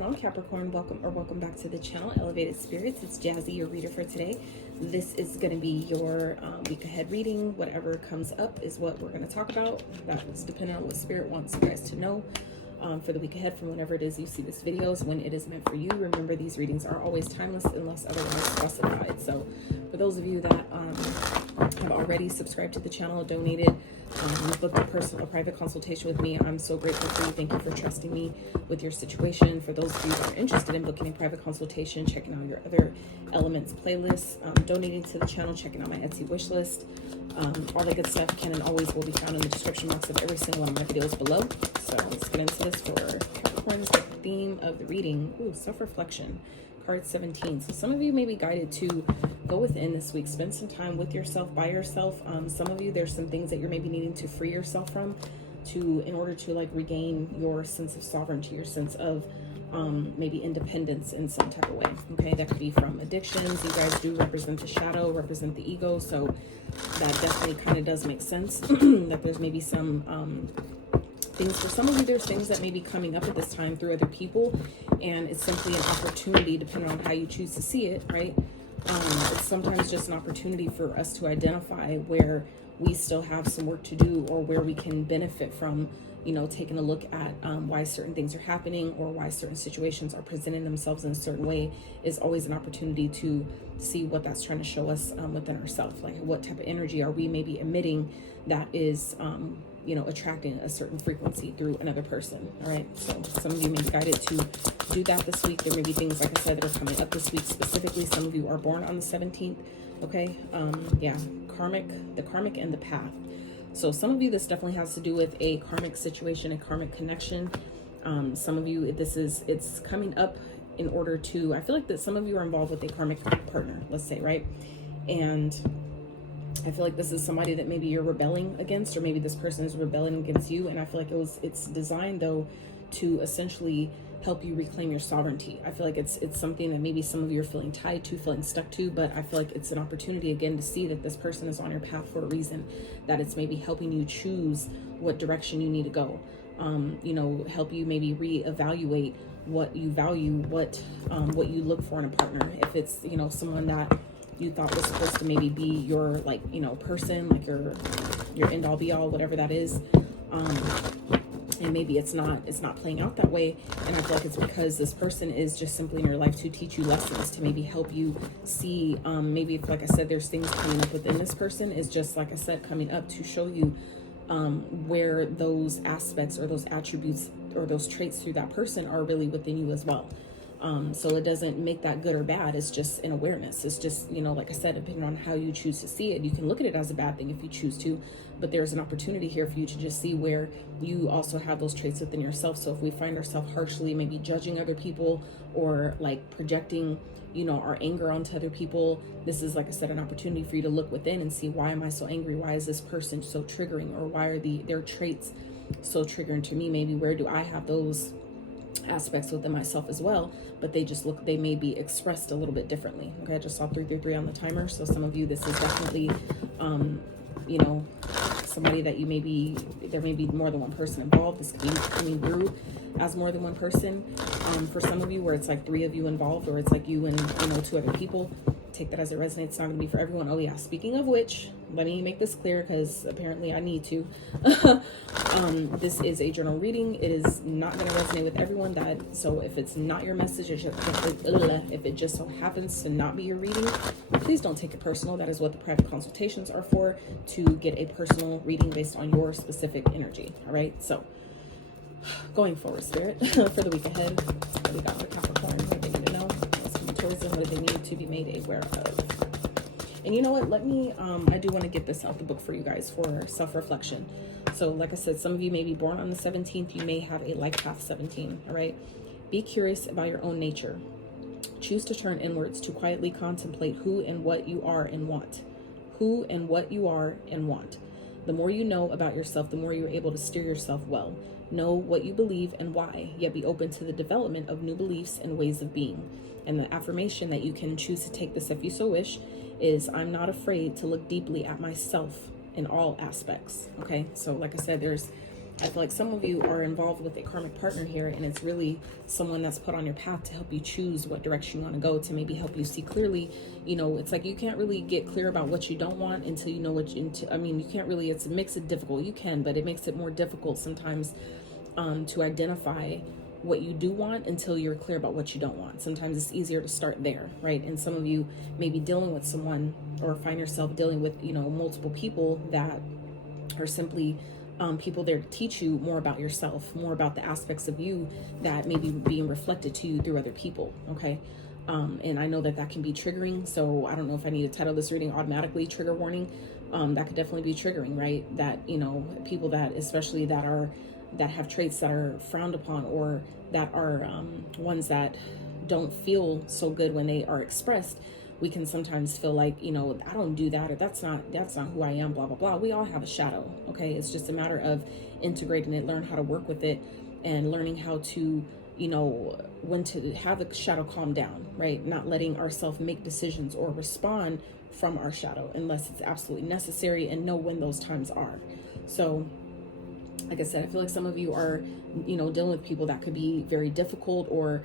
going on, Capricorn? Welcome back to the channel, Elevated Spirits. It's Jazzy, your reader for today. This is going to be your week ahead reading. Whatever comes up is what we're going to talk about. That's depending on what Spirit wants you guys to know for the week ahead from whenever it is you see this video is when it is meant for you. Remember, these readings are always timeless unless otherwise specified. So for those of you that have already subscribed to the channel, donated, you've booked a private consultation with me, I'm so grateful for you. Thank you for trusting me with your situation. For those of you that are interested in booking a private consultation, checking out your other elements playlists, donating to the channel, checking out my Etsy wish list, all the good stuff can and always will be found in the description box of every single one of my videos below. So let's get into this for Capricorns. The theme of the reading, self-reflection, card 17. So some of you may be guided to go within this week, spend some time with yourself, by yourself. Some of you, there's some things that you're maybe needing to free yourself from in order to like regain your sense of sovereignty, your sense of maybe independence in some type of way. Okay, that could be from addictions. You guys do represent the shadow, represent the ego, so that definitely kind of does make sense that there's maybe some things. For some of you, there's things that may be coming up at this time through other people, and it's simply an opportunity depending on how you choose to see it, right? It's sometimes just an opportunity for us to identify where we still have some work to do, or where we can benefit from, taking a look at why certain things are happening, or why certain situations are presenting themselves in a certain way. Is always an opportunity to see what that's trying to show us within ourselves. Like, what type of energy are we maybe emitting that is attracting a certain frequency through another person. All right, so some of you may be guided to do that this week. There may be things, like I said, that are coming up this week specifically. Some of you are born on the 17th. Okay, the karmic and the path. So some of you, this definitely has to do with a karmic situation, a karmic connection. Some of you, it's coming up in order to, I feel like that some of you are involved with a karmic partner, let's say, right? And I feel like this is somebody that maybe you're rebelling against, or maybe this person is rebelling against you. And I feel like it's designed though to essentially help you reclaim your sovereignty. I feel like it's something that maybe some of you are feeling tied to, feeling stuck to, but I feel like it's an opportunity again to see that this person is on your path for a reason, that it's maybe helping you choose what direction you need to go. Help you maybe reevaluate what you value, what you look for in a partner. If it's, someone that you thought was supposed to maybe be your person, like your end all be all, whatever that is. And maybe it's not playing out that way. And I feel like it's because this person is just simply in your life to teach you lessons, to maybe help you see, maybe if, like I said, there's things coming up within this person, is just, like I said, coming up to show you where those aspects or those attributes or those traits through that person are really within you as well. So it doesn't make that good or bad. It's just an awareness. It's just, like I said, depending on how you choose to see it, you can look at it as a bad thing if you choose to, but there's an opportunity here for you to just see where you also have those traits within yourself. So if we find ourselves harshly maybe judging other people, or like projecting, our anger onto other people, this is, like I said, an opportunity for you to look within and see, why am I so angry? Why is this person so triggering? Or why are their traits so triggering to me? Maybe where do I have those aspects within myself as well, but they may be expressed a little bit differently. Okay, I just saw 333 on the timer. So some of you, this is definitely somebody that there may be more than one person involved. This could be coming through as more than one person. For some of you, where it's like 3 of you involved, or it's like you and 2 other people. Take that as it resonates. It's not going to be for everyone. Oh yeah, speaking of which, let me make this clear, because apparently I need to. This is a journal reading. It is not going to resonate with everyone. So if it's not your message, if it just so happens to not be your reading, please don't take it personal. That is what the private consultations are for, to get a personal reading based on your specific energy. All right, so going forward, Spirit, for the week ahead, what we got for Capricorn, what they need to know, tourism, what do they need to be made aware of. And you know what, let me I do want to get this out the book for you guys for self-reflection. So like I said, some of you may be born on the 17th. You may have a life path 17. All right, be curious about your own nature. Choose to turn inwards, to quietly contemplate who and what you are and want. Who and what you are and want. The more you know about yourself, the more you're able to steer yourself well. Know what you believe and why, yet be open to the development of new beliefs and ways of being. And the affirmation that you can choose to take this if you so wish is, I'm not afraid to look deeply at myself in all aspects. Okay, so like I said, there's I feel like some of you are involved with a karmic partner here, and it's really someone that's put on your path to help you choose what direction you want to go, to maybe help you see clearly. You know, it's like you can't really get clear about what you don't want until you know what you, I mean, you can't really, it makes it difficult. You can, but it makes it more difficult sometimes to identify what you do want until you're clear about what you don't want. Sometimes it's easier to start there, right? And some of you may be dealing with someone, or find yourself dealing with, you know, multiple people that are simply people there to teach you more about yourself, more about the aspects of you that may be being reflected to you through other people, okay? And I know that that can be triggering, so I don't know if I need to title this reading automatically trigger warning. That could definitely be triggering, right? That, you know, people that, especially that have traits that are frowned upon, or that are ones that don't feel so good when they are expressed, we can sometimes feel like, you know, I don't do that, or that's not who I am, blah, blah, blah. We all have a shadow, okay? It's just a matter of integrating it, learn how to work with it, and learning how to, you know, when to have the shadow calm down, right? Not letting ourselves make decisions or respond from our shadow unless it's absolutely necessary, and know when those times are. So, like I said, I feel like some of you are, you know, dealing with people that could be very difficult, or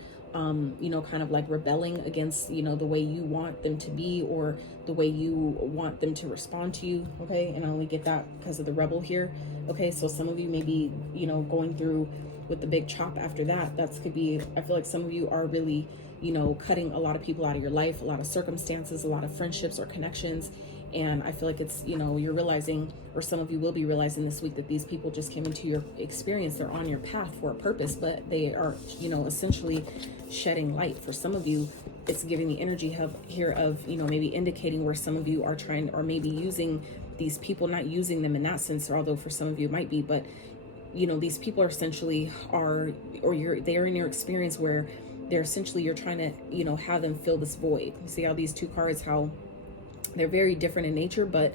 you know, kind of like rebelling against, you know, the way you want them to be, or the way you want them to respond to you, okay? And I only get that because of the rebel here, okay? So some of you may be, you know, going through with the big chop after that. That's could be, I feel like some of you are really, you know, cutting a lot of people out of your life, a lot of circumstances, a lot of friendships or connections. And I feel like it's, you know, you're realizing, or some of you will be realizing this week, that these people just came into your experience. They're on your path for a purpose, but they are, you know, essentially shedding light. For some of you, it's giving the energy here of, you know, maybe indicating where some of you are trying, or maybe using these people, not using them in that sense, or although for some of you it might be, but, you know, these people are essentially they're in your experience where they're essentially, you're trying to, you know, have them fill this void. You see how these two cards, how they're very different in nature, but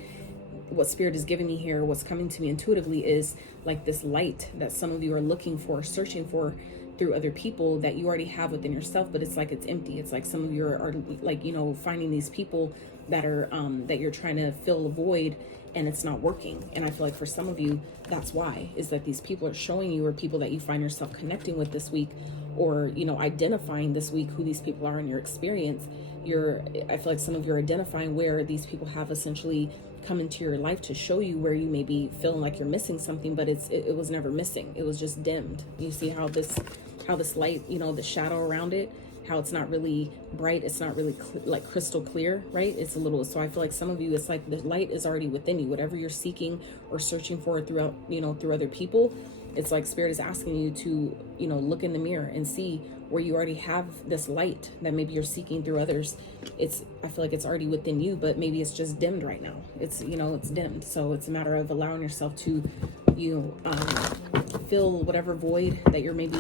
what Spirit is giving me here, what's coming to me intuitively, is like this light that some of you are looking for, searching for through other people, that you already have within yourself, but it's like it's empty. It's like some of you are like, you know, finding these people that are that you're trying to fill a void, and it's not working. And I feel like for some of you, that's why, is that these people are showing you, or people that you find yourself connecting with this week, or, you know, identifying this week who these people are in your experience. I feel like some of you are identifying where these people have essentially come into your life to show you where you may be feeling like you're missing something, but it was never missing. It was just dimmed. You see how this light, you know, the shadow around it, how it's not really bright, it's not really like crystal clear, right? It's a little, so I feel like some of you, it's like the light is already within you. Whatever you're seeking or searching for throughout, you know, through other people, it's like Spirit is asking you to, you know, look in the mirror and see where you already have this light that maybe you're seeking through others. I feel like it's already within you, but maybe it's just dimmed right now. It's, you know, it's dimmed. So it's a matter of allowing yourself to, you know, fill whatever void that you're maybe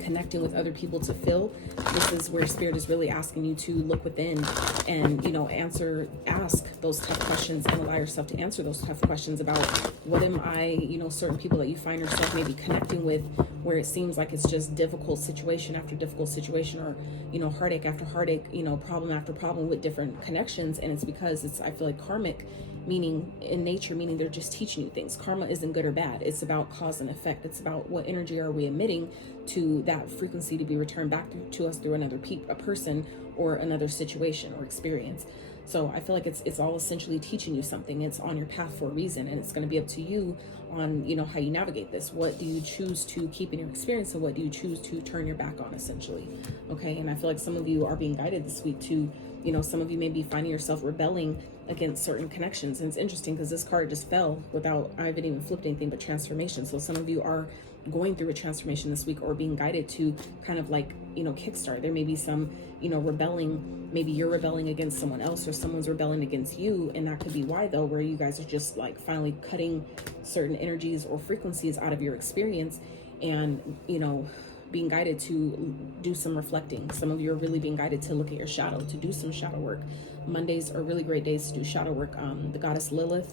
connecting with other people to fill. This is where Spirit is really asking you to look within and, you know, ask those tough questions, and allow yourself to answer those tough questions about what am I, you know, certain people that you find yourself maybe connecting with, where it seems like it's just difficult situation after difficult situation, or, you know, heartache after heartache, you know, problem after problem with different connections. And it's because it's, I feel like karmic, meaning in nature, meaning they're just teaching you things. Karma isn't good or bad. It's about cause and effect. It's about what energy are we emitting to that frequency to be returned back to us through another a person or another situation or experience. So I feel like it's all essentially teaching you something. It's on your path for a reason, and it's going to be up to you on, you know, how you navigate this. What do you choose to keep in your experience, and what do you choose to turn your back on, essentially? Okay. And I feel like some of you are being guided this week to, you know, some of you may be finding yourself rebelling against certain connections. And it's interesting because this card just fell without, I haven't even flipped anything but transformation. So some of you are going through a transformation this week, or being guided to kind of like, you know, kickstart. There may be some, you know, rebelling. Maybe you're rebelling against someone else, or someone's rebelling against you. And that could be why, though, where you guys are just like finally cutting certain energies or frequencies out of your experience, and, you know, being guided to do some reflecting. Some of you are really being guided to look at your shadow, to do some shadow work. Mondays are really great days to do shadow work. The goddess Lilith,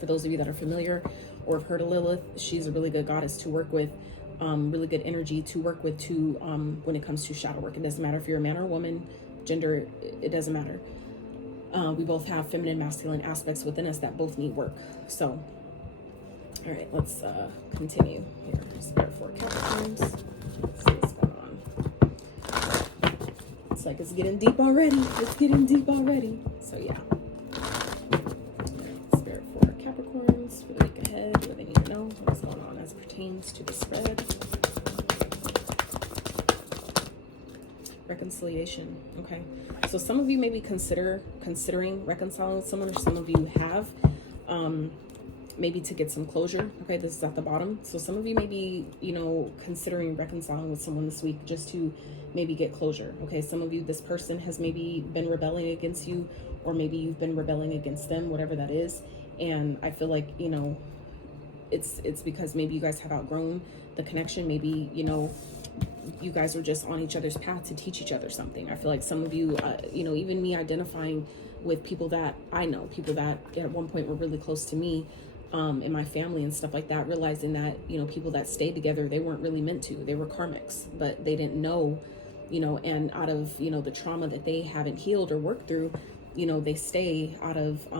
for those of you that are familiar or have heard of Lilith, she's a really good goddess to work with, really good energy to work with too, when it comes to shadow work. It doesn't matter if you're a man or a woman, gender, it doesn't matter. We both have feminine, masculine aspects within us that both need work. So All right, let's continue here. Spirit for Capricorns. Let's see what's going on. It's like it's getting deep already. It's getting deep already. So yeah. Spirit for Capricorns for the week ahead. What they need to know. What's going on as it pertains to the spread. Reconciliation. Okay. So some of you may be considering reconciling with someone, or some of you have. Maybe to get some closure. Okay, this is at the bottom. So some of you may be, you know, considering reconciling with someone this week just to maybe get closure. Okay, some of you, this person has maybe been rebelling against you, or maybe you've been rebelling against them, whatever that is. And I feel like, you know, it's because maybe you guys have outgrown the connection. Maybe, you know, you guys are just on each other's path to teach each other something. I feel like some of you, you know, even me identifying with people that I know, people that at one point were really close to me, in my family and stuff like that, realizing that, you know, people that stayed together, they weren't really meant to. They were karmics, but they didn't know, you know, and out of, you know, the trauma that they haven't healed or worked through, you know, they stay out of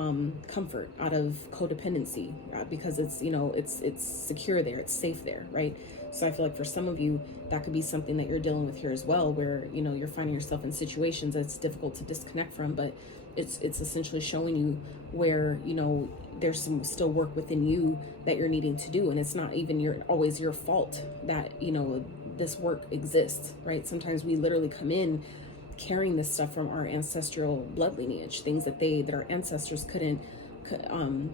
comfort, out of codependency, because it's, you know, it's secure there, it's safe there, right? So I feel like for some of you, that could be something that you're dealing with here as well, where, you know, you're finding yourself in situations that's difficult to disconnect from, but it's essentially showing you where, you know, there's some still work within you that you're needing to do. And it's not even always your fault that, you know, this work exists, right? Sometimes we literally come in carrying this stuff from our ancestral blood lineage, things that our ancestors couldn't,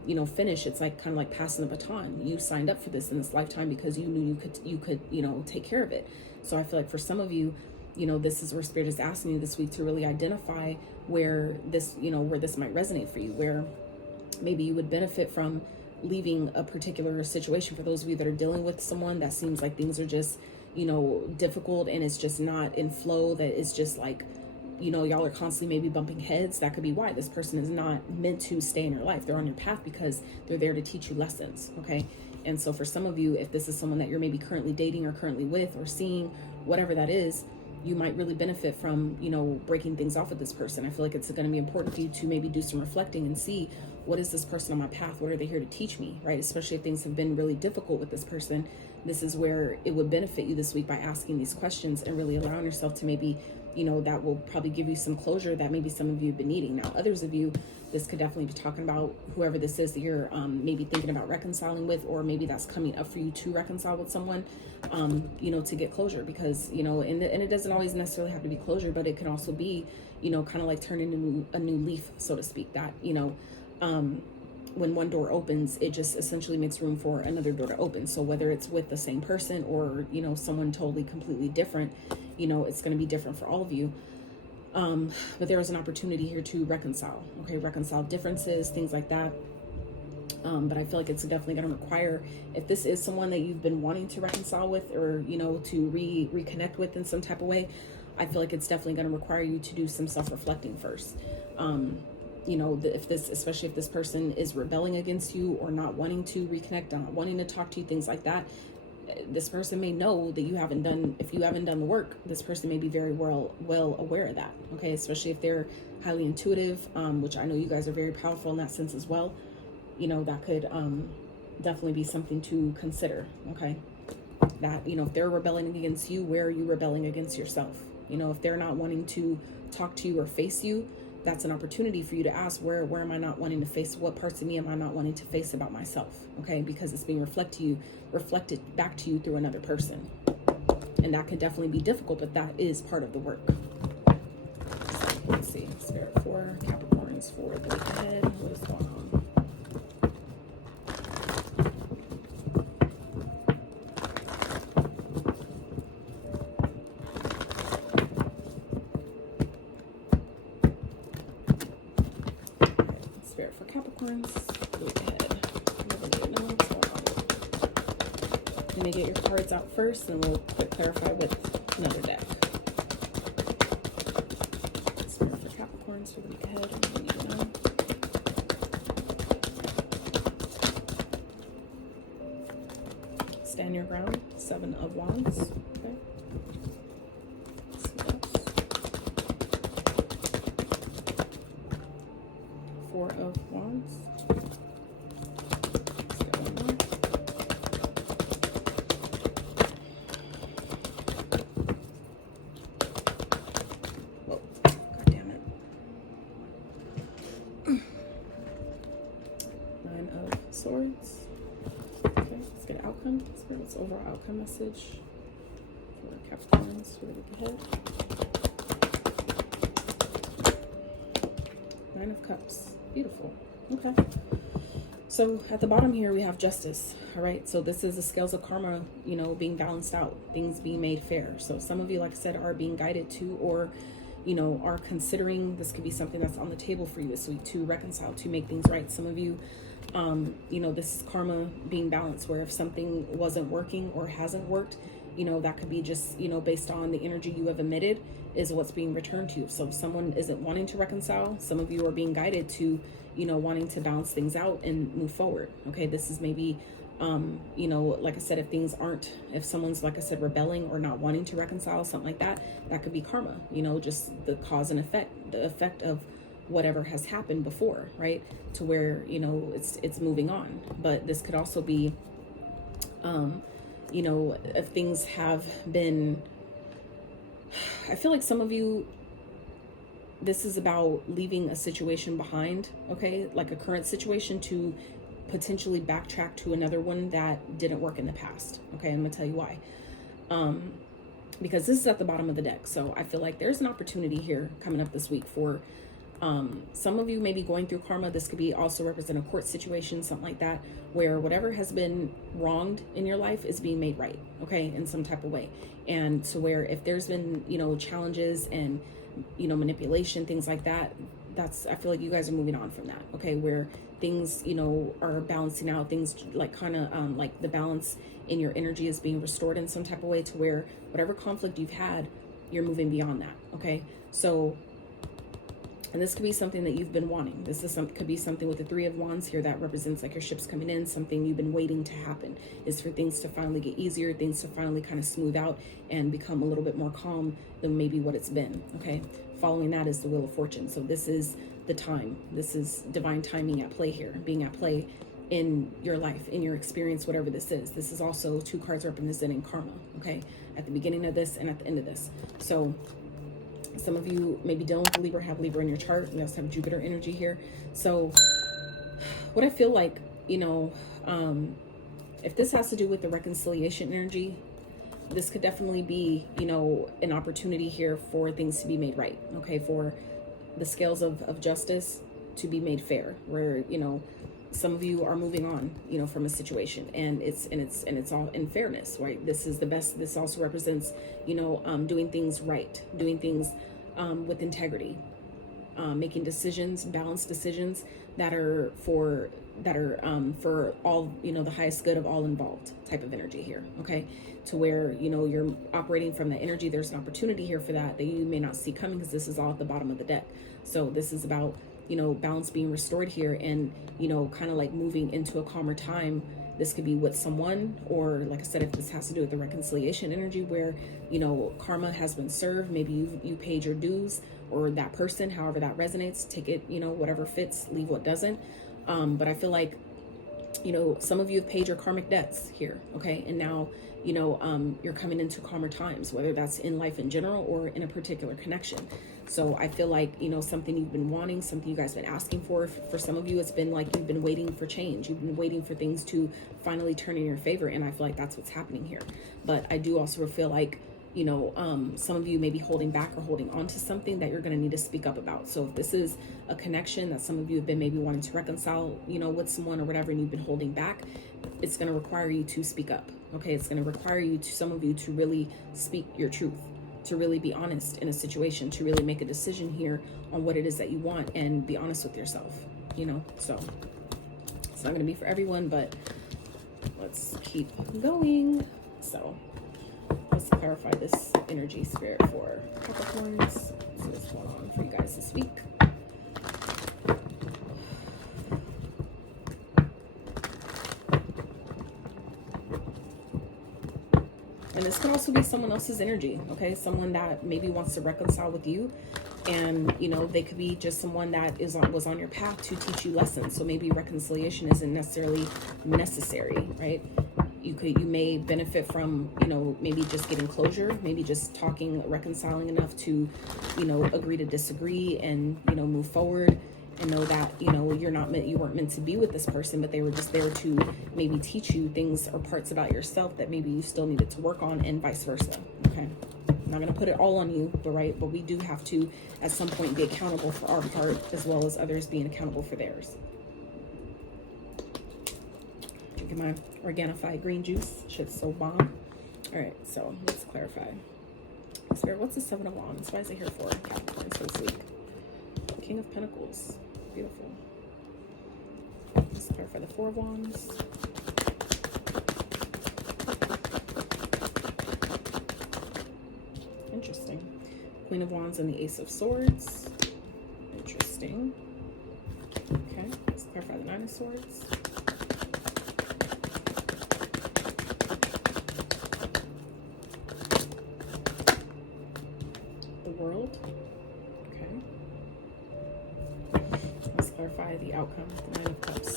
you know, finish. It's like kind of like passing the baton. You signed up for this in this lifetime because you knew you could, you know, take care of it. So I feel like for some of you, you know, this is where Spirit is asking you this week to really identify where this, you know, where this might resonate for you, where maybe you would benefit from leaving a particular situation. For those of you that are dealing with someone that seems like things are just, you know, difficult and it's just not in flow, that is just like, you know, y'all are constantly maybe bumping heads. That could be why this person is not meant to stay in your life. They're on your path because they're there to teach you lessons. Okay. And so for some of you, if this is someone that you're maybe currently dating or currently with or seeing, whatever that is, you might really benefit from, you know, breaking things off with this person. I feel like it's going to be important for you to maybe do some reflecting and see, what is this person on my path? What are they here to teach me, right? Especially if things have been really difficult with this person. This is where it would benefit you this week by asking these questions and really allowing yourself to maybe, you know, that will probably give you some closure that maybe some of you have been needing. Now, others of you, this could definitely be talking about whoever this is that you're maybe thinking about reconciling with, or maybe that's coming up for you to reconcile with someone, you know, to get closure. Because, you know, and it doesn't always necessarily have to be closure, but it can also be, you know, kind of like turning a new leaf, so to speak, that, you know, when one door opens, it just essentially makes room for another door to open. So whether it's with the same person or, you know, someone totally completely different, you know, it's going to be different for all of you. But there is an opportunity here to reconcile, okay? Reconcile differences, things like that. But I feel like it's definitely going to require, if this is someone that you've been wanting to reconcile with, or, you know, to reconnect with in some type of way, I feel like it's definitely going to require you to do some self-reflecting first. You know, especially if this person is rebelling against you or not wanting to reconnect, not wanting to talk to you, things like that, this person may know that if you haven't done the work, this person may be very well aware of that. Okay. Especially if they're highly intuitive, which I know you guys are very powerful in that sense as well. You know, that could, definitely be something to consider. Okay. That, you know, if they're rebelling against you, where are you rebelling against yourself? You know, if they're not wanting to talk to you or face you, that's an opportunity for you to ask, where am I not wanting to face? What parts of me am I not wanting to face about myself? Okay, because it's being reflected back to you through another person. And that can definitely be difficult, but that is part of the work. So, let's see, Spirit for Capricorns for the week ahead. What is going on? Spirit for Capricorns, week ahead. Let me get your cards out first, and we'll clarify with another deck. Spirit for Capricorns for the week ahead. What do you need to know? Stand your ground. 7 of Wands. Okay. Four of Wands. Let's get one more. overall outcome message for Capricorns for the week ahead. 9 of Cups. Beautiful. Okay. So at the bottom here, we have justice. All right. So this is the scales of karma, you know, being balanced out, things being made fair. So some of you, like I said, are being guided to, or, you know, are considering, this could be something that's on the table for you this week to reconcile, to make things right. Some of you, you know, this is karma being balanced, where if something wasn't working or hasn't worked, you know, that could be just, you know, based on the energy you have emitted is what's being returned to you. So if someone isn't wanting to reconcile, some of you are being guided to, you know, wanting to balance things out and move forward. Okay. This is maybe, you know, like I said, if things aren't, if someone's, like I said, rebelling or not wanting to reconcile, something like that, that could be karma, you know, just the cause and effect, the effect of whatever has happened before, right? To where, you know, it's moving on. But this could also be, you know, if things have been, I feel like some of you, this is about leaving a situation behind, okay? Like a current situation, to potentially backtrack to another one that didn't work in the past, okay? I'm gonna tell you why. Because this is at the bottom of the deck. So I feel like there's an opportunity here coming up this week for some of you may be going through karma. This could be also represent a court situation, something like that, where whatever has been wronged in your life is being made right, okay, in some type of way. And to where if there's been, you know, challenges and, you know, manipulation, things like that, that's, I feel like you guys are moving on from that, okay, where things, you know, are balancing out, things like kind of like the balance in your energy is being restored in some type of way, to where whatever conflict you've had, you're moving beyond that, okay? So, and this could be something that you've been wanting. This is could be something with the 3 of Wands here that represents like your ships coming in, something you've been waiting to happen, is for things to finally get easier, things to finally kind of smooth out and become a little bit more calm than maybe what it's been, okay? Following that is the Wheel of Fortune. So this is the time. This is divine timing at play here, being at play in your life, in your experience, whatever this is. This is also 2 cards representing karma, okay? At the beginning of this and at the end of this. So some of you may be dealing with Libra, have Libra in your chart. We also have Jupiter energy here. So what I feel like, you know, if this has to do with the reconciliation energy, this could definitely be, you know, an opportunity here for things to be made right, okay? For the scales of justice to be made fair, where, you know, some of you are moving on, you know, from a situation, and it's all in fairness, right? This is the best. This also represents, you know, doing things right, doing things with integrity, making decisions, balanced decisions that are for all, you know, the highest good of all involved type of energy here, okay? To where, you know, you're operating from that energy. There's an opportunity here for that you may not see coming, because this is all at the bottom of the deck. So this is about, you know, balance being restored here, and, you know, kind of like moving into a calmer time. This could be with someone, or like I said, if this has to do with the reconciliation energy, where, you know, karma has been served, maybe you paid your dues, or that person, however that resonates, take it, you know, whatever fits, leave what doesn't. But I feel like, you know, some of you have paid your karmic debts here, okay? And now, you know, you're coming into calmer times, whether that's in life in general or in a particular connection. So I feel like, you know, something you've been wanting, something you guys been asking for some of you, it's been like you've been waiting for change. You've been waiting for things to finally turn in your favor. And I feel like that's what's happening here. But I do also feel like, you know, some of you may be holding back or holding on to something that you're going to need to speak up about. So if this is a connection that some of you have been maybe wanting to reconcile, you know, with someone or whatever, and you've been holding back, it's going to require you to speak up. Okay. It's going to require you to, some of you, to really speak your truth, to really be honest in a situation, to really make a decision here on what it is that you want, and be honest with yourself, you know? So it's not going to be for everyone, but let's keep going. So let's clarify this energy, spirit, for Capricorns. See what's going on for you guys this week. And this could also be someone else's energy, okay? Someone that maybe wants to reconcile with you, and, you know, they could be just someone that was on your path to teach you lessons. So maybe reconciliation isn't necessarily necessary, right? You may benefit from, you know, maybe just getting closure, maybe just talking, reconciling enough to, you know, agree to disagree and, you know, move forward and know that, you know, you weren't meant to be with this person, but they were just there to maybe teach you things or parts about yourself that maybe you still needed to work on, and vice versa. Okay. I'm not going to put it all on you, but we do have to at some point be accountable for our part, as well as others being accountable for theirs. Drinking my Organifi green juice. Shit's so bomb. All right, so let's clarify. Spirit, what's the Seven of Wands? Why is it here for Capricorn so sweet? King of Pentacles. Beautiful. Let's clarify the Four of Wands. Interesting. Queen of Wands and the Ace of Swords. Interesting. Okay, let's clarify the Nine of Swords. The World. Okay. Let's clarify the outcome, the Nine of Cups.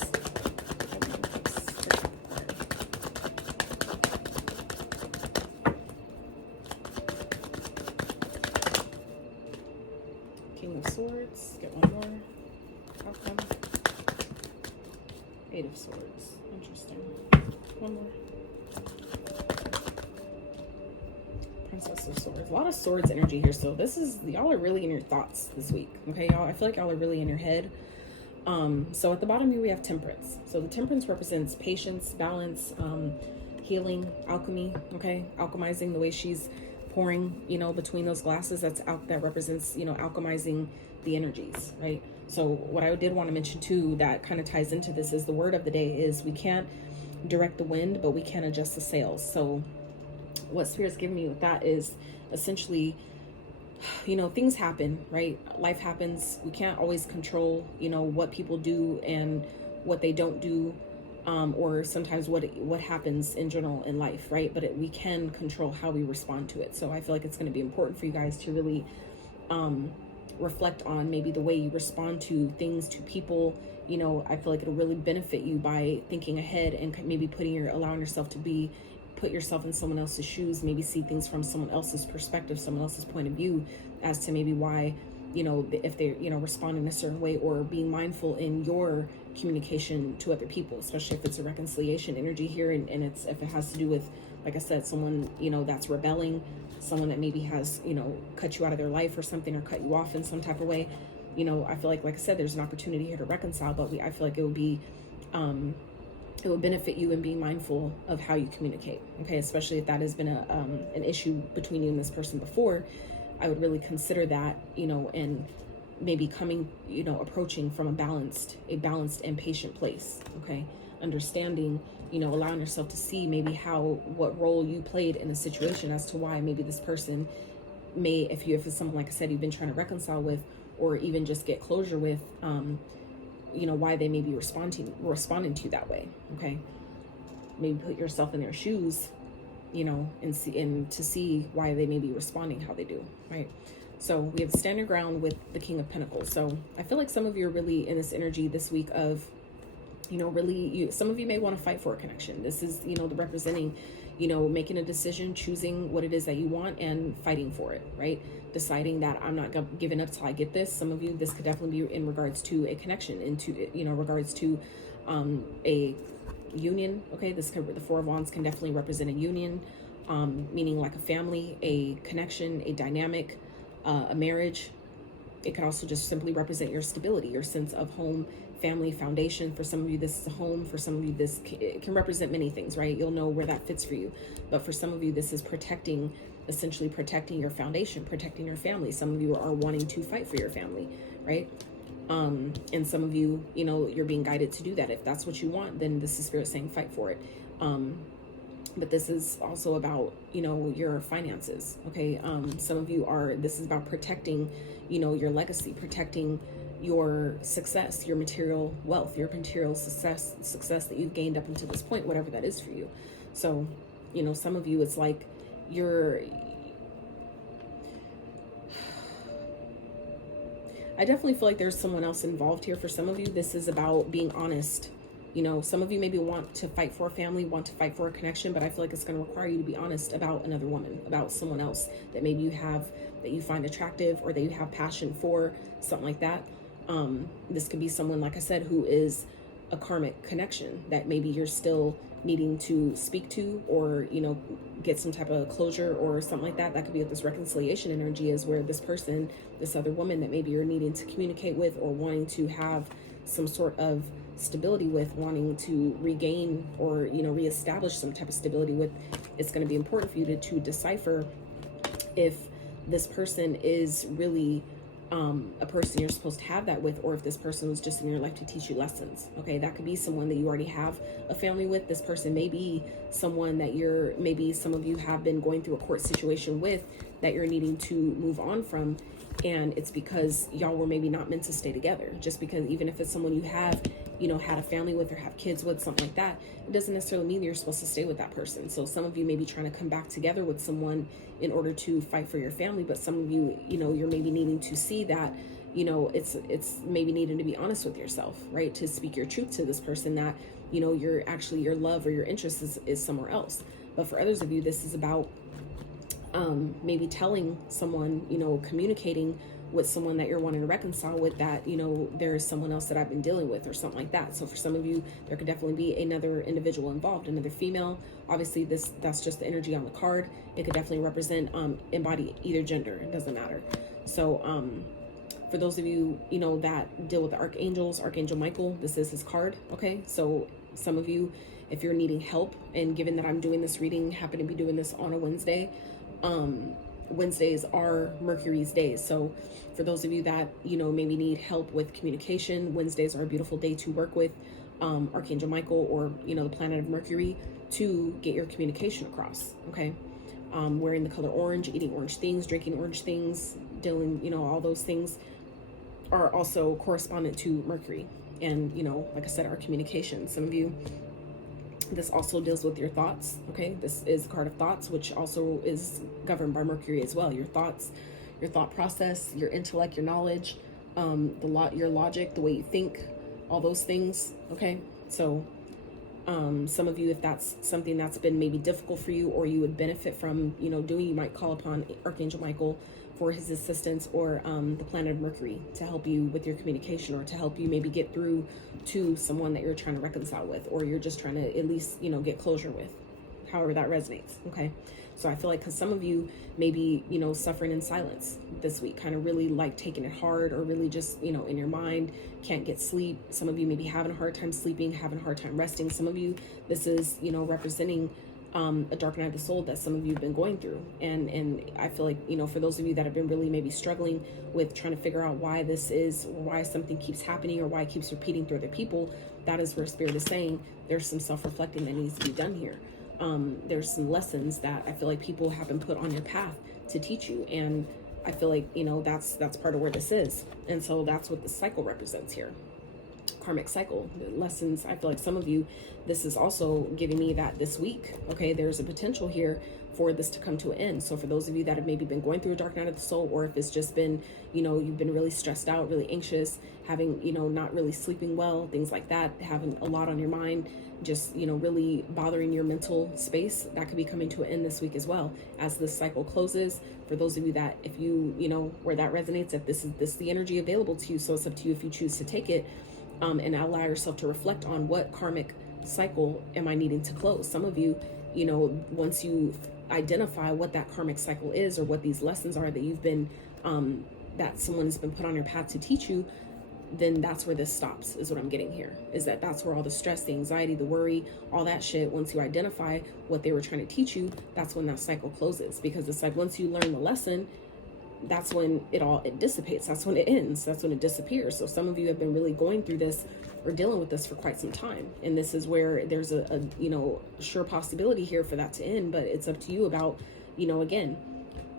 King of Swords, get one more outcome. Eight of Swords, interesting. One more. Princess of Swords, a lot of swords energy here. So this is, y'all are really in your thoughts this week. Okay, y'all, I feel like y'all are really in your head. So at the bottom here we have Temperance. So the Temperance represents patience, balance, healing, alchemy. Okay, alchemizing, the way she's pouring, you know, between those glasses, that represents, you know, alchemizing the energies, right? So what I did want to mention too, that kind of ties into this, is the word of the day is, we can't direct the wind, but we can adjust the sails. So what Spirit's giving me with that is essentially, you know, things happen, right? Life happens. We can't always control, you know, what people do and what they don't do, or sometimes what happens in general in life, right? But we can control how we respond to it. So I feel like it's going to be important for you guys to really reflect on maybe the way you respond to things, to people. You know, I feel like it'll really benefit you by thinking ahead and maybe allowing yourself to put yourself in someone else's shoes, maybe see things from someone else's perspective, someone else's point of view, as to maybe why, you know, if they're, you know, responding in a certain way, or being mindful in your communication to other people, especially if it's a reconciliation energy here, and if it has to do with, like I said, someone, you know, that's rebelling, someone that maybe has, you know, cut you out of their life or something, or cut you off in some type of way. You know, I feel like I said, there's an opportunity here to reconcile, but I feel like it would be, it would benefit you in being mindful of how you communicate. Okay, especially if that has been an issue between you and this person before. I would really consider that, you know, and maybe coming, you know, approaching from a balanced and patient place. Okay, understanding, you know, allowing yourself to see maybe what role you played in the situation, as to why maybe this person may, if it's someone, like I said, you've been trying to reconcile with, or even just get closure with, you know, why they may be responding to you that way. Okay, maybe put yourself in their shoes, you know, and to see why they may be responding how they do, right? So we have standing ground with the King of Pentacles. So I feel like some of you are really in this energy this week of, you know, really, some of you may want to fight for a connection. This is, you know, the representing, you know, making a decision, choosing what it is that you want, and fighting for it, right? Deciding that I'm not giving up till I get this. Some of you, this could definitely be in regards to a connection, into, you know, regards to a union. Okay, the Four of Wands can definitely represent a union, meaning like a family, a connection, a dynamic, a marriage. It can also just simply represent your stability, your sense of home, family, foundation. For some of you, this is a home. For some of you, it can represent many things, right? You'll know where that fits for you. But for some of you, this is essentially protecting your foundation, protecting your family. Some of you are wanting to fight for your family, right? And some of you, you know, you're being guided to do that. If that's what you want, then this is Spirit saying fight for it. But this is also about, you know, your finances. Okay. Some of you this is about protecting, you know, your legacy, protecting your success, your material wealth, your material success that you've gained up until this point, whatever that is for you. So, you know, some of you, it's like I definitely feel like there's someone else involved here. For some of you, this is about being honest. You know, some of you maybe want to fight for a family, want to fight for a connection, but I feel like it's going to require you to be honest about another woman, about someone else that maybe that you find attractive, or that you have passion for, something like that. This could be someone, like I said, who is a karmic connection that maybe you're still needing to speak to, or, you know, get some type of closure or something like that. That could be what this reconciliation energy is, where this person, this other woman that maybe you're needing to communicate with or wanting to have some sort of stability with, wanting to regain or, you know, reestablish some type of stability with. It's going to be important for you to decipher if this person is really a person you're supposed to have that with, or if this person was just in your life to teach you lessons. Okay, that could be someone that you already have a family with. This person may be someone that maybe some of you have been going through a court situation with, that you're needing to move on from, and it's because y'all were maybe not meant to stay together. Just because, even if it's someone you have, you know, had a family with or have kids with, something like that, it doesn't necessarily mean that you're supposed to stay with that person. So some of you may be trying to come back together with someone in order to fight for your family, but some of you, you know, you're maybe needing to see that, you know, it's maybe needing to be honest with yourself, right? To speak your truth to this person, that, you know, your love or your interest is somewhere else. But for others of you, this is about maybe telling someone, you know, communicating with someone that you're wanting to reconcile with, that, you know, there's someone else that I've been dealing with, or something like that. So for some of you, there could definitely be another individual involved, another female. Obviously that's just the energy on the card. It could definitely represent embody either gender, it doesn't matter. So for those of you, you know, that deal with the archangels, Archangel Michael, this is his card. Okay, so some of you, if you're needing help, and given that I'm doing this reading, happen to be doing this on a Wednesday, Wednesdays are Mercury's days. So for those of you that, you know, maybe need help with communication, Wednesdays are a beautiful day to work with Archangel Michael, or, you know, the planet of Mercury, to get your communication across. Okay, wearing the color orange, eating orange things, drinking orange things, dealing, you know, all those things are also correspondent to Mercury. And, you know, like I said, our communication. Some of you, this also deals with your thoughts. Okay, this is a card of thoughts, which also is governed by Mercury as well. Your thoughts, your thought process, your intellect, your knowledge, your logic, the way you think, all those things. Okay, so some of you, if that's something that's been maybe difficult for you, or you would benefit from, you know, doing, you might call upon Archangel Michael for his assistance, or the planet of Mercury to help you with your communication, or to help you maybe get through to someone that you're trying to reconcile with, or you're just trying to at least, you know, get closure with, however that resonates. Okay, so I feel like, because some of you may be, you know, suffering in silence this week, kind of really like taking it hard, or really just, you know, in your mind, can't get sleep. Some of you may be having a hard time sleeping, having a hard time resting. Some of you, this is, you know, representing a dark night of the soul that some of you have been going through. And I feel like, you know, for those of you that have been really maybe struggling with trying to figure out why this is, or why something keeps happening, or why it keeps repeating through other people, that is where Spirit is saying there's some self-reflecting that needs to be done here. There's some lessons that I feel like people have been put on your path to teach you, and I feel like, you know, that's part of where this is. And so that's what the cycle represents here. Karmic cycle, the lessons. I feel like some of you, this is also giving me that this week, okay, there's a potential here for this to come to an end. So for those of you that have maybe been going through a dark night of the soul, or if it's just been, you know, you've been really stressed out, really anxious, having, you know, not really sleeping well, things like that, having a lot on your mind, just, you know, really bothering your mental space, that could be coming to an end this week as well, as this cycle closes. For those of you that, if you, you know, where that resonates, if this is the energy available to you, so it's up to you if you choose to take it, and allow yourself to reflect on what karmic cycle am I needing to close. Some of you, you know, once you identify what that karmic cycle is, or what these lessons are that you've been, that someone's been put on your path to teach you, then that's where this stops, is what I'm getting here. Is that's where all the stress, the anxiety, the worry, all that shit, once you identify what they were trying to teach you, that's when that cycle closes. Because it's like, once you learn the lesson, that's when it dissipates. That's when it ends. That's when it disappears. So some of you have been really going through this, or dealing with this, for quite some time. And this is where there's a you know, sure possibility here for that to end, but it's up to you about, you know, again,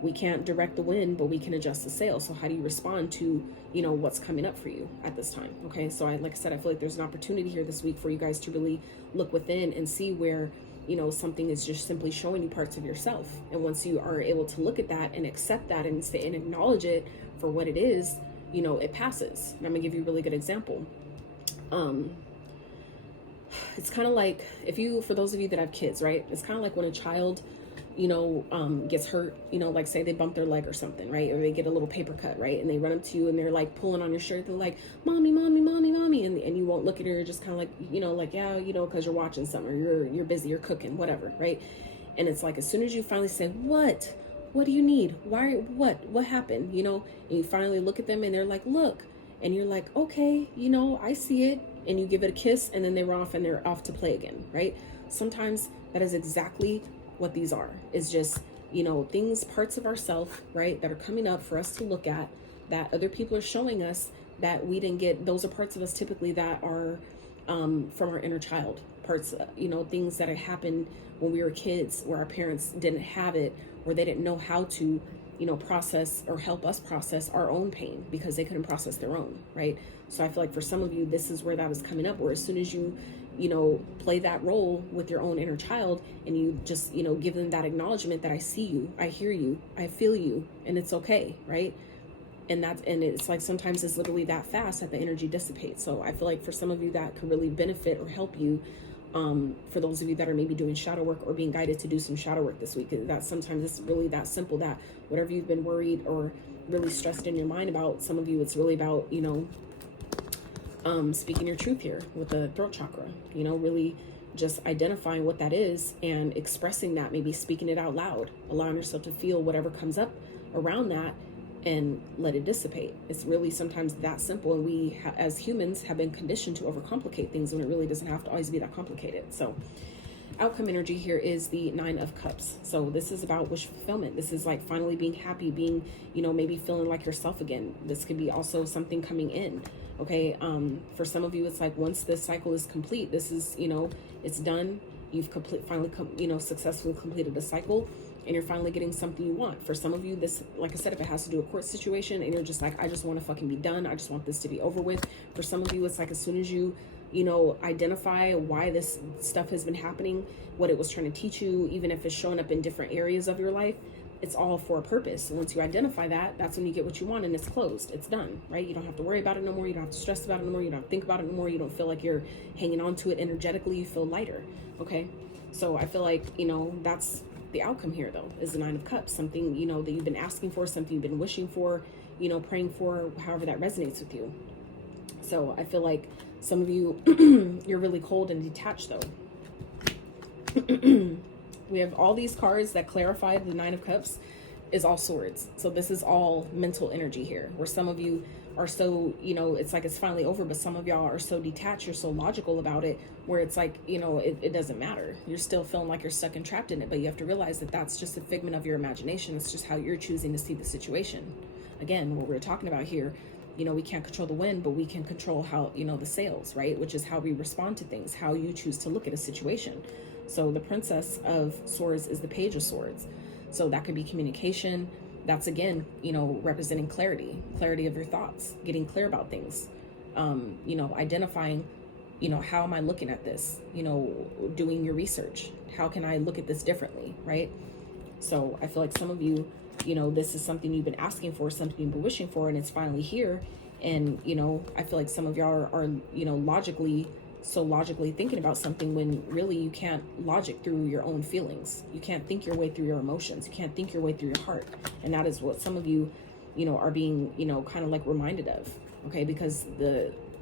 we can't direct the wind, but we can adjust the sail. So how do you respond to, you know, what's coming up for you at this time? Okay, so like I said, I feel like there's an opportunity here this week for you guys to really look within and see where, you know, something is just simply showing you parts of yourself. And once you are able to look at that and accept that and say and acknowledge it for what it is, you know, it passes. And I'm gonna give you a really good example. It's kind of like, for those of you that have kids, right? It's kind of like when a child, gets hurt, like say they bump their leg or something, right? Or they get a little paper cut, right? And they run up to you and they're like pulling on your shirt. They're like, mommy, mommy, mommy, mommy. And you won't look at her. You're just kind of like, yeah, because you're watching something or you're busy, you're cooking, whatever, right? And it's like, as soon as you finally say, what do you need? Why, what happened? And you finally look at them and they're like, look, and you're like, okay, I see it. And you give it a kiss and then they run off and they're off to play again, right? Sometimes that is exactly what these are. Is just, things, parts of ourselves, right, that are coming up for us to look at, that other people are showing us that we didn't get. Those are parts of us typically that are from our inner child, parts, things that had happened when we were kids where our parents didn't have it, or they didn't know how to, process or help us process our own pain because they couldn't process their own, right? So I feel like for some of you, this is where that is coming up, where as soon as you play that role with your own inner child and you just, give them that acknowledgement that I see you, I hear you, I feel you, and it's okay, right? And it's like sometimes it's literally that fast that the energy dissipates. So I feel like for some of you that could really benefit or help you. For those of you that are maybe doing shadow work or being guided to do some shadow work this week, that sometimes it's really that simple, that whatever you've been worried or really stressed in your mind about, some of you it's really about, speaking your truth here with the throat chakra, really just identifying what that is and expressing that, maybe speaking it out loud, allowing yourself to feel whatever comes up around that and let it dissipate. It's really sometimes that simple, and we as humans have been conditioned to overcomplicate things when it really doesn't have to always be that complicated. So outcome energy here is the 9 of Cups. So this is about wish fulfillment. This is like finally being happy, being, maybe feeling like yourself again. This could be also something coming in. Okay. For some of you, it's like once this cycle is complete, this is, it's done. You've finally successfully completed the cycle, and you're finally getting something you want. For some of you, this, like I said, if it has to do a court situation and you're just like, I just want to fucking be done, I just want this to be over with. For some of you, it's like as soon as you identify why this stuff has been happening, what it was trying to teach you, even if it's showing up in different areas of your life, it's all for a purpose. And once you identify that, that's when you get what you want, and it's closed, it's done, right? You don't have to worry about it no more. You don't have to stress about it no more. You don't have to think about it no more. You don't feel like you're hanging on to it energetically. You feel lighter. Okay. So I feel like, that's the outcome here though, is the 9 of Cups, something, that you've been asking for, something you've been wishing for, praying for, however that resonates with you. So I feel like some of you, you're really cold and detached though. We have all these cards that clarify the 9 of Cups is all swords. So this is all mental energy here, where some of you are so, it's like it's finally over, but some of y'all are so detached, you're so logical about it, where it's like, it doesn't matter. You're still feeling like you're stuck and trapped in it, but you have to realize that that's just a figment of your imagination. It's just how you're choosing to see the situation. Again, what we're talking about here, we can't control the wind, but we can control how, the sails, right? Which is how we respond to things, how you choose to look at a situation. So the Princess of Swords is the Page of Swords. So that could be communication. That's again, representing clarity of your thoughts, getting clear about things, identifying, how am I looking at this, doing your research. How can I look at this differently, right? So I feel like some of you, this is something you've been asking for, something you've been wishing for, and it's finally here. And, I feel like some of y'all are logically thinking about something when really you can't logic through your own feelings. You can't think your way through your emotions. You can't think your way through your heart. And that is what some of you, are being, kind of like reminded of. Okay. Because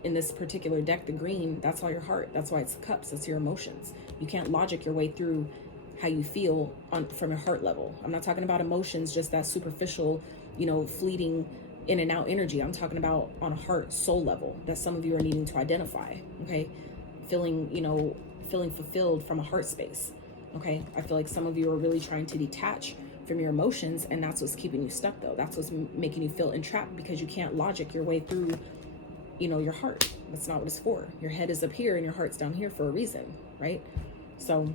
in this particular deck, the green, that's all your heart. That's why it's the cups. That's your emotions. You can't logic your way through how you feel from your heart level. I'm not talking about emotions, just that superficial, fleeting in and out energy. I'm talking about on a heart soul level that some of you are needing to identify. Okay. Feeling fulfilled from a heart space. Okay. I feel like some of you are really trying to detach from your emotions, and that's what's keeping you stuck though. That's what's making you feel entrapped, because you can't logic your way through, your heart. That's not what it's for. Your head is up here and your heart's down here for a reason, right? So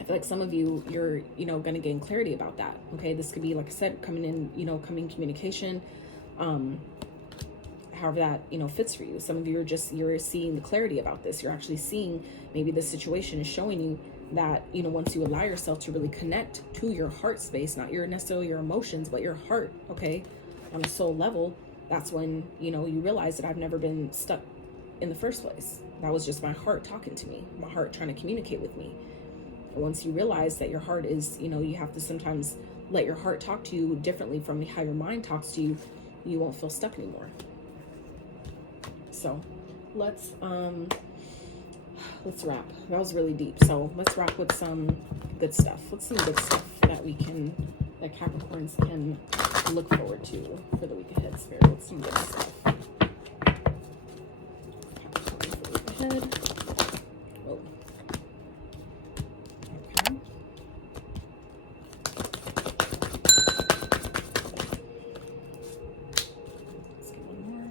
I feel like some of you, you're, going to gain clarity about that. Okay. This could be, like I said, coming in communication, however that, fits for you. Some of you you're seeing the clarity about this. You're actually seeing maybe this situation is showing you that, once you allow yourself to really connect to your heart space, not necessarily your emotions, but your heart. Okay. On a soul level, that's when, you realize that I've never been stuck in the first place. That was just my heart talking to me, my heart trying to communicate with me. once you realize that your heart is, you know, you have to sometimes let your heart talk to you differently from how your mind talks to you, you won't feel stuck anymore. So let's wrap. That was really deep. So let's wrap with some good stuff. What's some good stuff that Capricorns can look forward to for the week ahead, Spirit? What's some good stuff? Capricorn for the week ahead. Whoa. Okay. Let's get one more.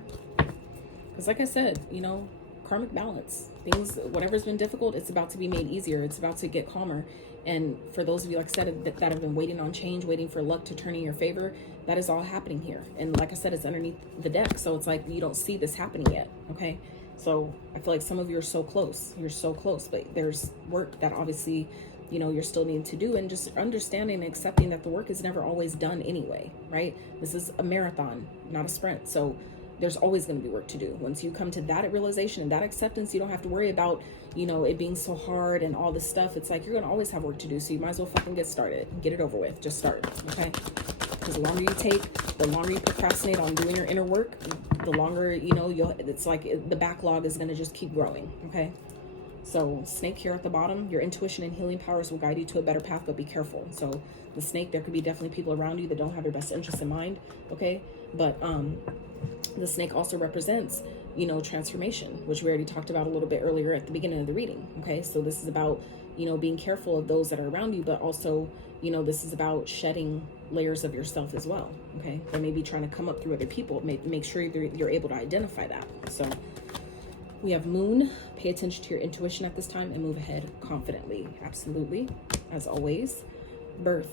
Because like I said, you know, karmic balance. Things, whatever's been difficult, it's about to be made easier. It's about to get calmer. And for those of you, like I said, that have been waiting on change, waiting for luck to turn in your favor, that is all happening here. And like I said, it's underneath the deck. So it's like you don't see this happening yet. Okay. So I feel like some of you are so close. You're so close. But there's work that obviously, you know, you're still needing to do. And just understanding and accepting that the work is never always done anyway. Right? This is a marathon, not a sprint. So there's always going to be work to do. Once you come to that realization and that acceptance, you don't have to worry about, you know, it being so hard and all this stuff. It's like you're going to always have work to do. So you might as well fucking get started. Get it over with. Just start. Okay? Because the longer you take, the longer you procrastinate on doing your inner work, the longer, you know, it's like the backlog is going to just keep growing. Okay? So snake here at the bottom, your intuition and healing powers will guide you to a better path, but be careful. So the snake, there could be definitely people around you that don't have your best interests in mind. Okay? But, the snake also represents, you know, transformation, which we already talked about a little bit earlier at the beginning of the reading. Okay, so this is about, you know, being careful of those that are around you, but also, you know, this is about shedding layers of yourself as well. Okay, or maybe trying to come up through other people. Make sure you're able to identify that. So we have Moon. Pay attention to your intuition at this time and move ahead confidently. Absolutely, as always. Birth.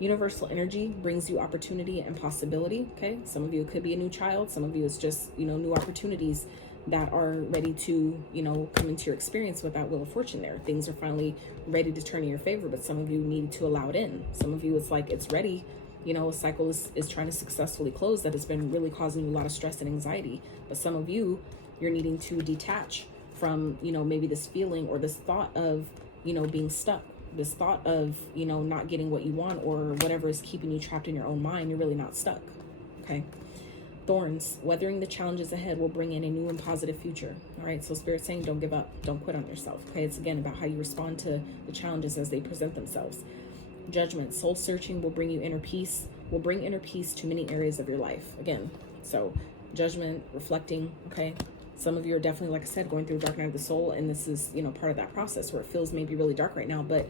Universal energy brings you opportunity and possibility. Okay, some of you, it could be a new child. Some of you, it's just, you know, new opportunities that are ready to, you know, come into your experience with that Wheel of Fortune there. Things are finally ready to turn in your favor, but some of you need to allow it in. Some of you, it's like it's ready. You know, a cycle is trying to successfully close that has been really causing you a lot of stress and anxiety. But some of you, you're needing to detach from, you know, maybe this feeling or this thought of, you know, being stuck. This thought of, you know, not getting what you want or whatever is keeping you trapped in your own mind. You're really not stuck. Okay. Thorns. Weathering the challenges ahead will bring in a new and positive future. All right. So Spirit's saying don't give up. Don't quit on yourself. Okay. It's again about how you respond to the challenges as they present themselves. Judgment. Soul searching will bring you inner peace. Will bring inner peace to many areas of your life. Again. So judgment, reflecting. Okay. Some of you are definitely, like I said, going through a dark night of the soul, and this is, you know, part of that process where it feels maybe really dark right now, but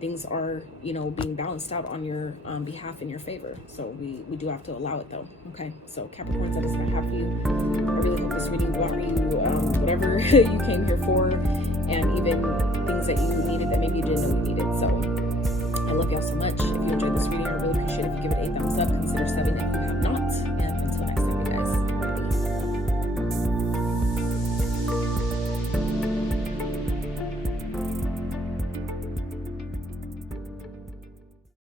things are, you know, being balanced out on your behalf in your favor. So we do have to allow it though. Okay. So Capricorns, that is what I have for you. I really hope this reading brought you whatever you came here for, and even things that you needed that maybe you didn't know you needed. So I love y'all so much. If you enjoyed